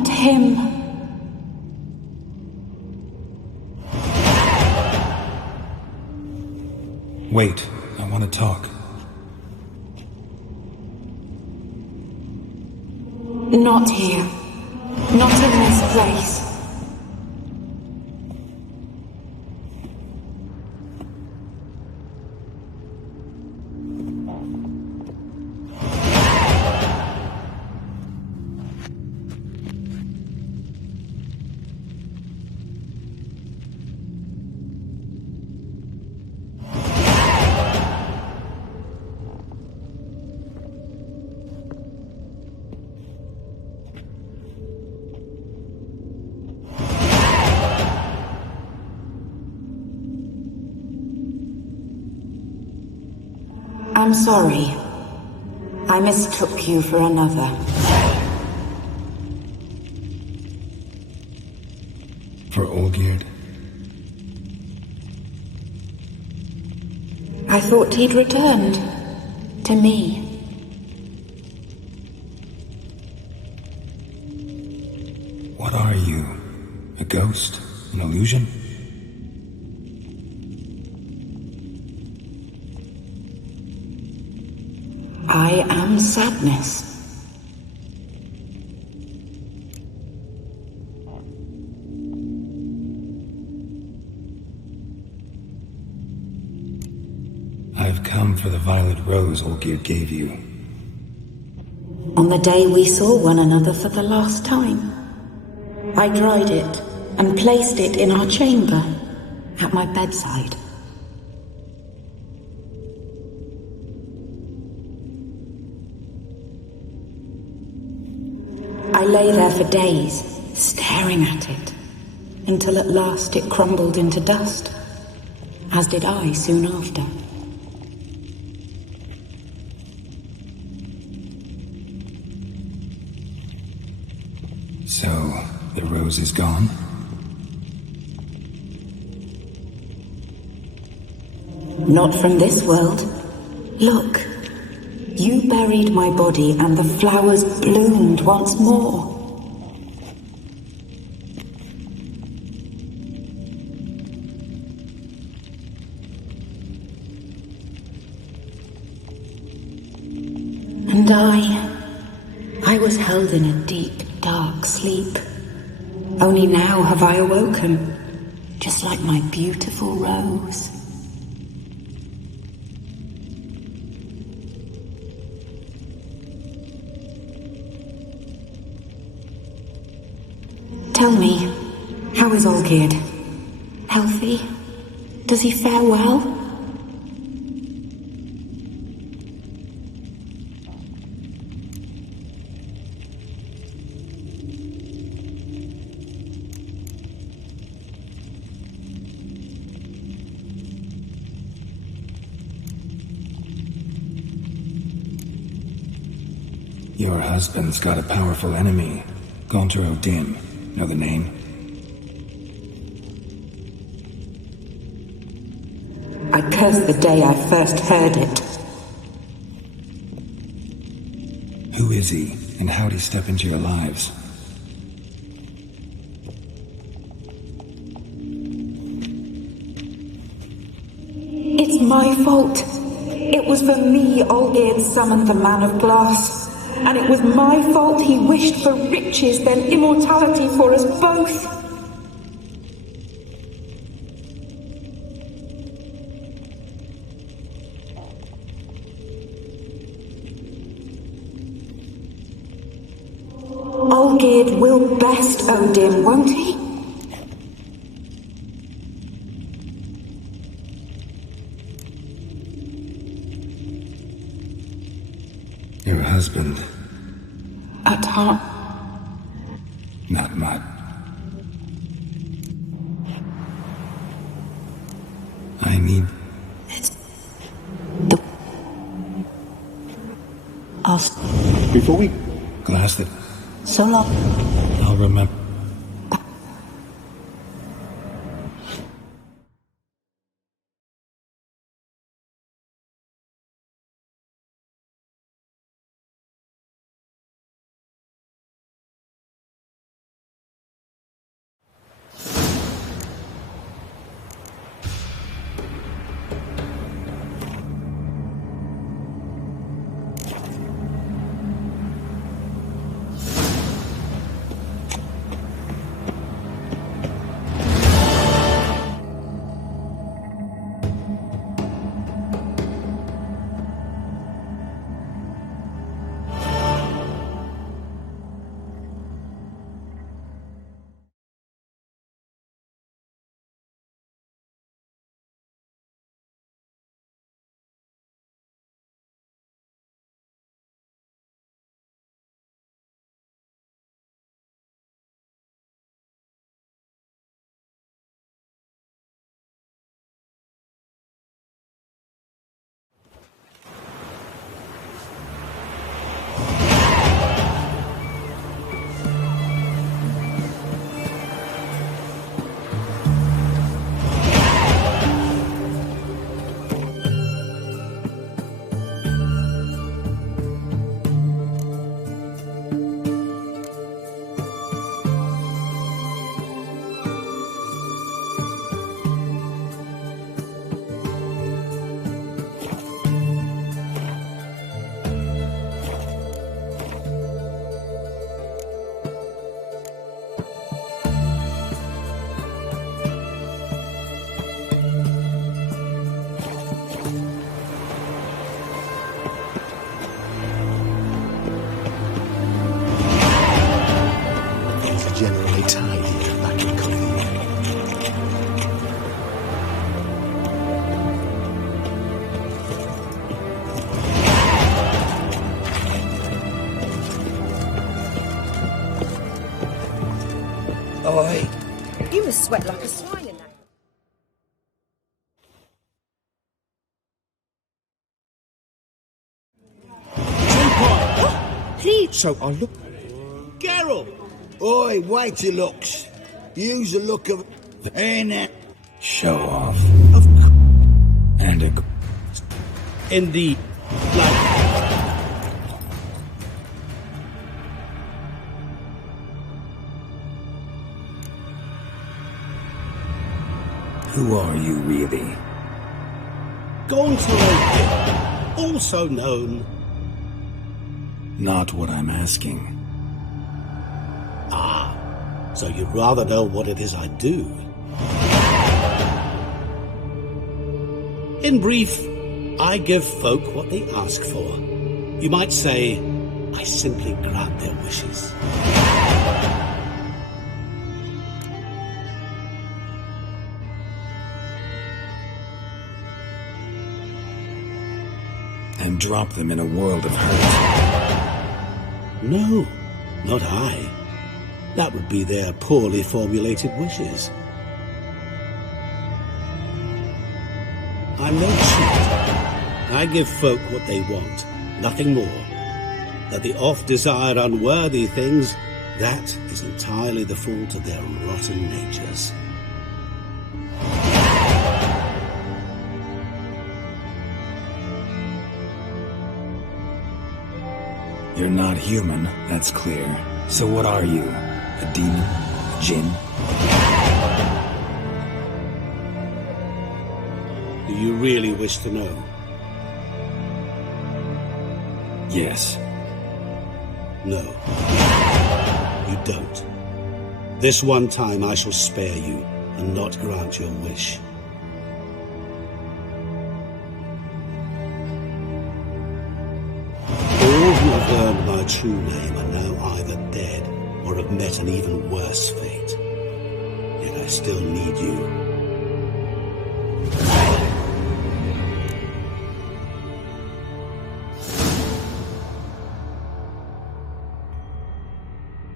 not him. Wait, I want to talk. Not here. Not in this place. I'm sorry. I mistook you for another. For Olgierd? I thought he'd returned. To me. What are you? A ghost? An illusion? I am sadness. I've come for the violet rose Olgierd gave you. On the day we saw one another for the last time, I dried it and placed it in our chamber at my bedside. I lay there for days, staring at it, until at last it crumbled into dust, as did I soon after. So, the rose is gone? Not from this world. Look. You buried my body and the flowers bloomed once more. And I was held in a deep, dark sleep. Only now have I awoken, just like my beautiful rose. Tell me, how is Olgierd? Healthy? Does he fare well? Your husband's got a powerful enemy. Wrongdoers. Know the name? I curse the day I first heard it. Who is he, and how'd he step into your lives? It's my fault. It was for me Olgierd summoned the Man of Glass. And it was my fault he wished for riches, then immortality for us both. Olgierd will best Odin, won't he? Your husband. At heart. Not much. I need... It's the... Before we... Glass that... So long. I'll remember. Oi. You must sweat like a swine in that. Please. So I look. Geralt! Oi, wait your looks. Use a look of... Show off. Of... And a... In the... like... Who are you, really? Gauntled, also known... Not what I'm asking. Ah, so you'd rather know what it is I do. In brief, I give folk what they ask for. You might say, I simply grant their wishes. And drop them in a world of hurt. No, not I. That would be their poorly formulated wishes. I'm no cheat. I give folk what they want, nothing more. That the oft-desired unworthy things, that is entirely the fault of their rotten natures. You're not human, that's clear. So what are you? A demon? A djinn? Do you really wish to know? Yes. No. You don't. This one time I shall spare you and not grant your wish. All who have learned my true name are now either dead or have met an even worse fate. Yet I still need you.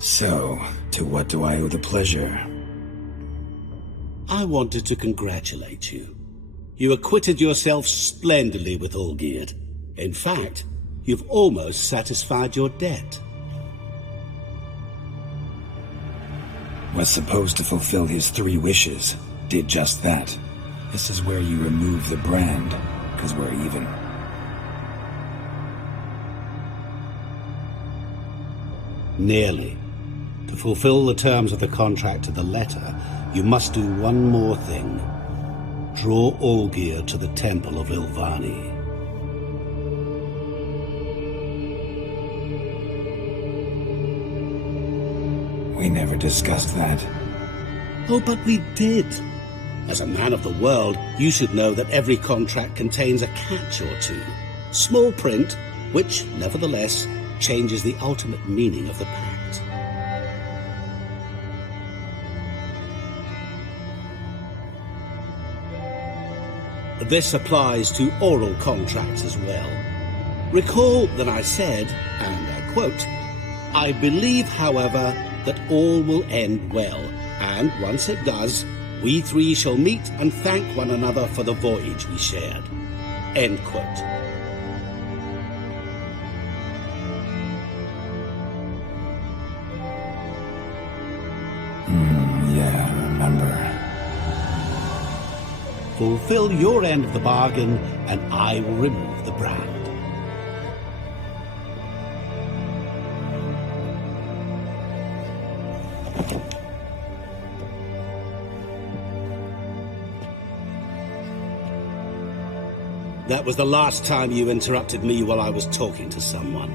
So, to what do I owe the pleasure? I wanted to congratulate you. You acquitted yourself splendidly with Olgierd. In fact, you've almost satisfied your debt. Was supposed to fulfill his 3 wishes. Did just that. This is where you remove the brand, because we're even. Nearly. To fulfill the terms of the contract to the letter, you must do one more thing. Draw Olgierd to the temple of Ilvani. We never discussed that. Oh, but we did. As a man of the world, you should know that every contract contains a catch or two. Small print, which, nevertheless, changes the ultimate meaning of the pact. This applies to oral contracts as well. Recall that I said, and I quote, "I believe, however, that all will end well, and once it does, we 3 shall meet and thank one another for the voyage we shared." End quote. Yeah, I remember. Fulfill your end of the bargain, and I will remove the brand. That was the last time you interrupted me while I was talking to someone.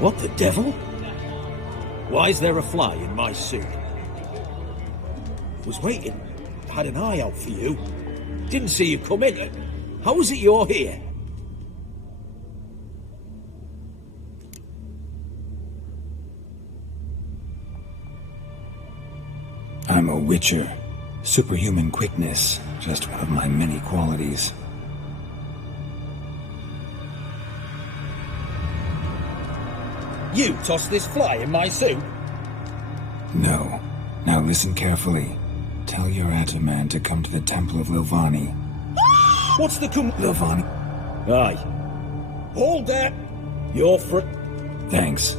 What the devil? Why is there a fly in my suit? Was waiting. Had an eye out for you. Didn't see you come in. How is it you're here? I'm a witcher. Superhuman quickness, just one of my many qualities. You tossed this fly in my soup? No. Now listen carefully. Tell your Ataman to come to the Temple of Lovani. What's the Lovani. Aye. Hold that! You're Thanks.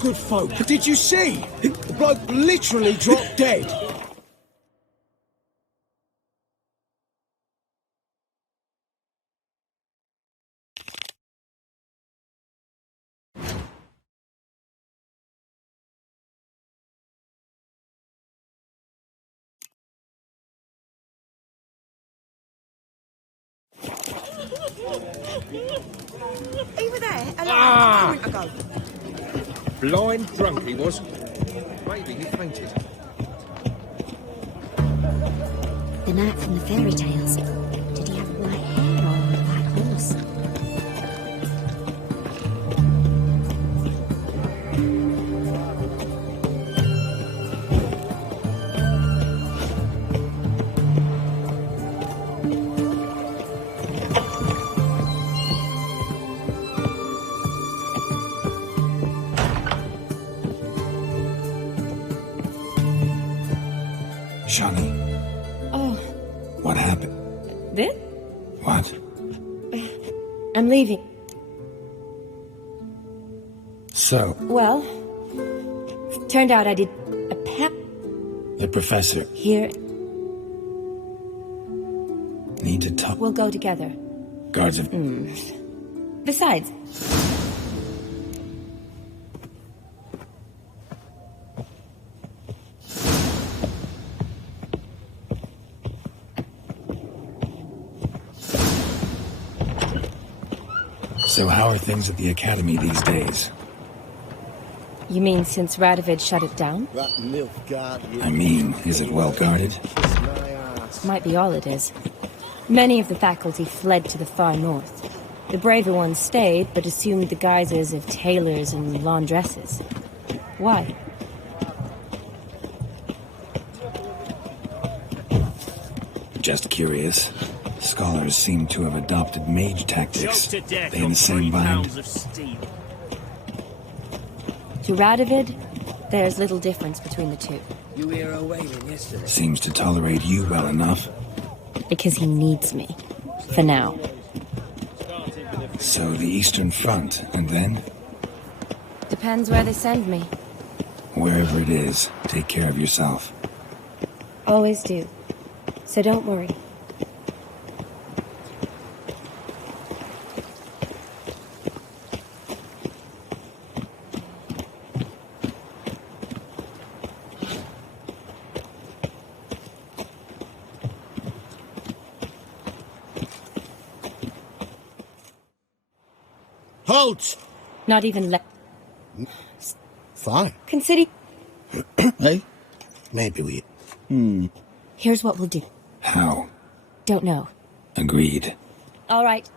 Good folk. Did you see? The bloke literally dropped dead. You were there a moment ago. Blind drunk he was. Maybe he fainted. The knight from the fairy tales. Did he have white hair or a white horse? Shani. Oh. What happened? This? What? I'm leaving. So, Well, turned out I did a pep the professor here. need to talk. We'll go together. Guards of... Besides, So how are things at the academy these days? you mean since Radovid shut it down? That milk guard. I mean, is it well guarded? Might be all it is. Many of the faculty fled to the far north. The braver ones stayed, but assumed the guises of tailors and laundresses. Why? Just curious. Scholars seem to have adopted mage tactics. They in the same bind. To Radovid, there's little difference between the two. You hear her wailing yesterday? Seems to tolerate you well enough. Because he needs me. For now. So the Eastern Front, and then? Depends where they send me. Wherever it is, take care of yourself. Always do. So don't worry. Halt! Not even Fine. Consider... Hey? Maybe we... Here's what we'll do. How? Don't know. Agreed. All right.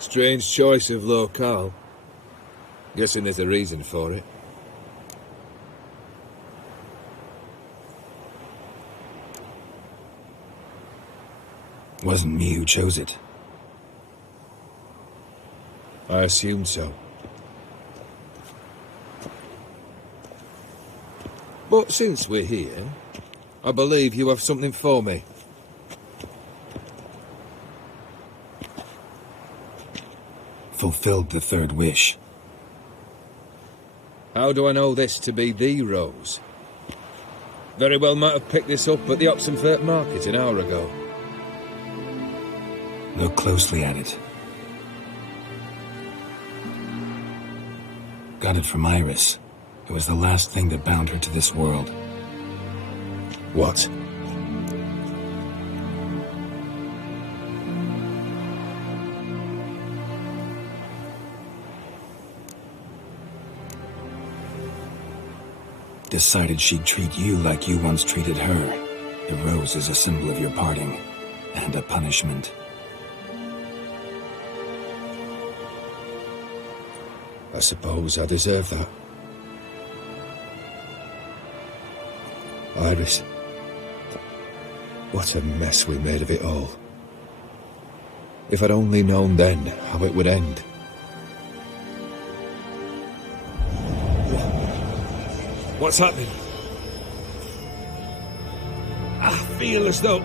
Strange choice of locale. Guessing there's a reason for it. Wasn't me who chose it. I assumed so. But since we're here, I believe you have something for me. Fulfilled the third wish. How do I know this to be the rose? Very well might have picked this up at the Oxenfurt market an hour ago. Look closely at it. Got it from Iris. It was the last thing that bound her to this world. What? Decided she'd treat you like you once treated her. The rose is a symbol of your parting, and a punishment. I suppose I deserve that. Iris, what a mess we made of it all. If I'd only known then how it would end. What's happening? I feel as though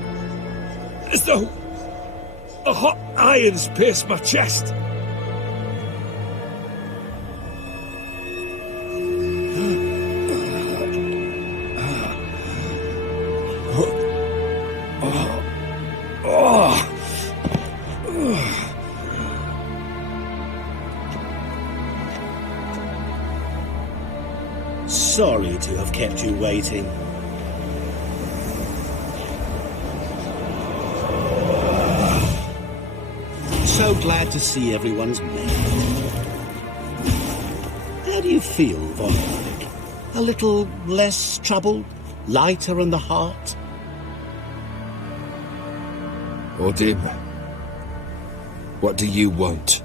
a hot iron's pierced my chest. Sorry to have kept you waiting. So glad to see everyone's made. How do you feel, Von? A little less troubled? Lighter in the heart? Odim, what do you want?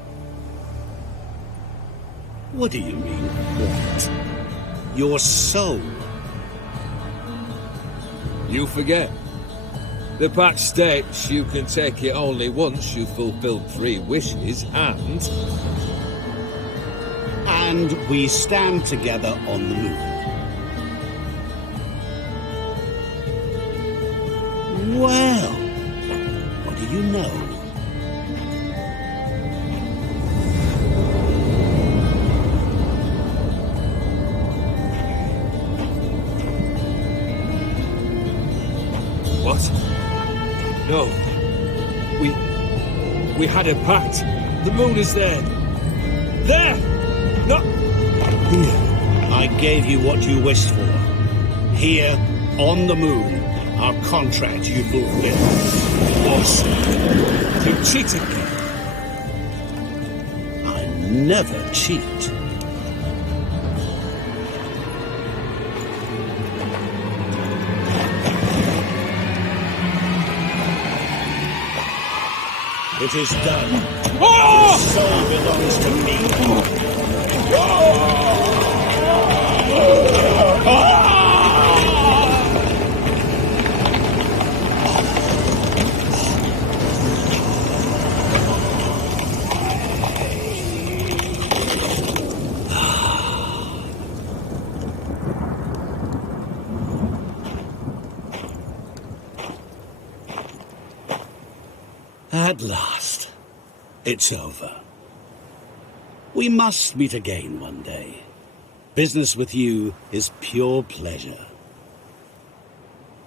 What do you mean, what? Your soul. You forget. The pact states you can take it only once you've fulfilled 3 wishes and we stand together on the moon. Well, what do you know? What? No. We had a pact. The moon is there. There! Not here. I gave you what you wished for. Here, on the moon, our contract you fulfilled was you cheated me. I never cheat. It is done. Your soul belongs to me. At last, it's over. We must meet again one day. Business with you is pure pleasure.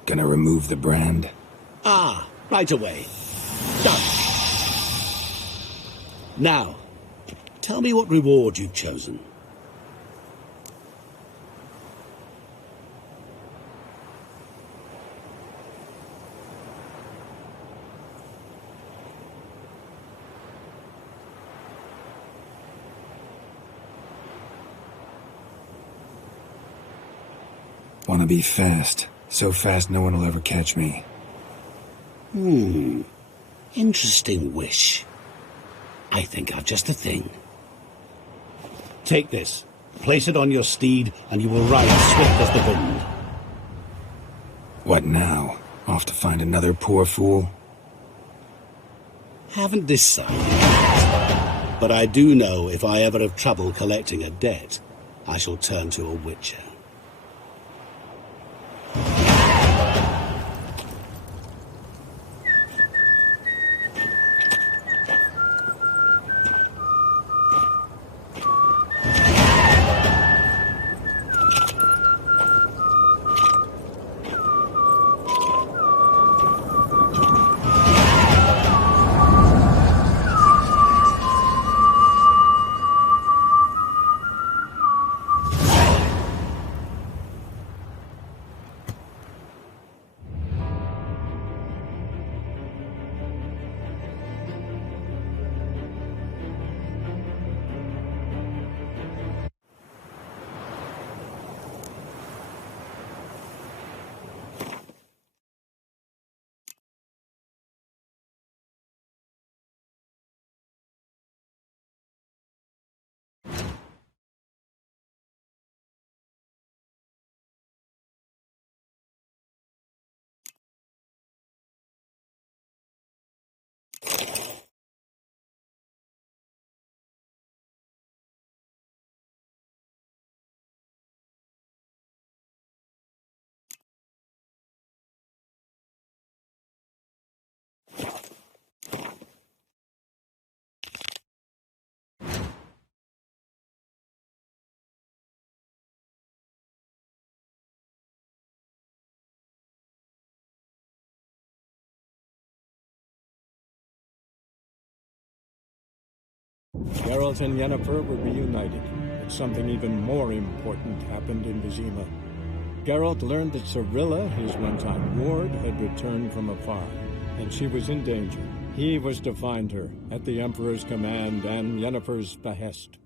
Gonna remove the brand? Ah, right away. Done. Now, tell me what reward you've chosen. Wanna be fast. So fast no one will ever catch me. Interesting wish. I think I've just a thing. Take this. Place it on your steed, and you will ride swift as the wind. What now? Off to find another poor fool? Haven't decided yet. But I do know if I ever have trouble collecting a debt, I shall turn to a witcher. Geralt and Yennefer were reunited, but something even more important happened in Vizima. Geralt learned that Cirilla, his one-time ward, had returned from afar, and she was in danger. He was to find her, at the Emperor's command and Yennefer's behest.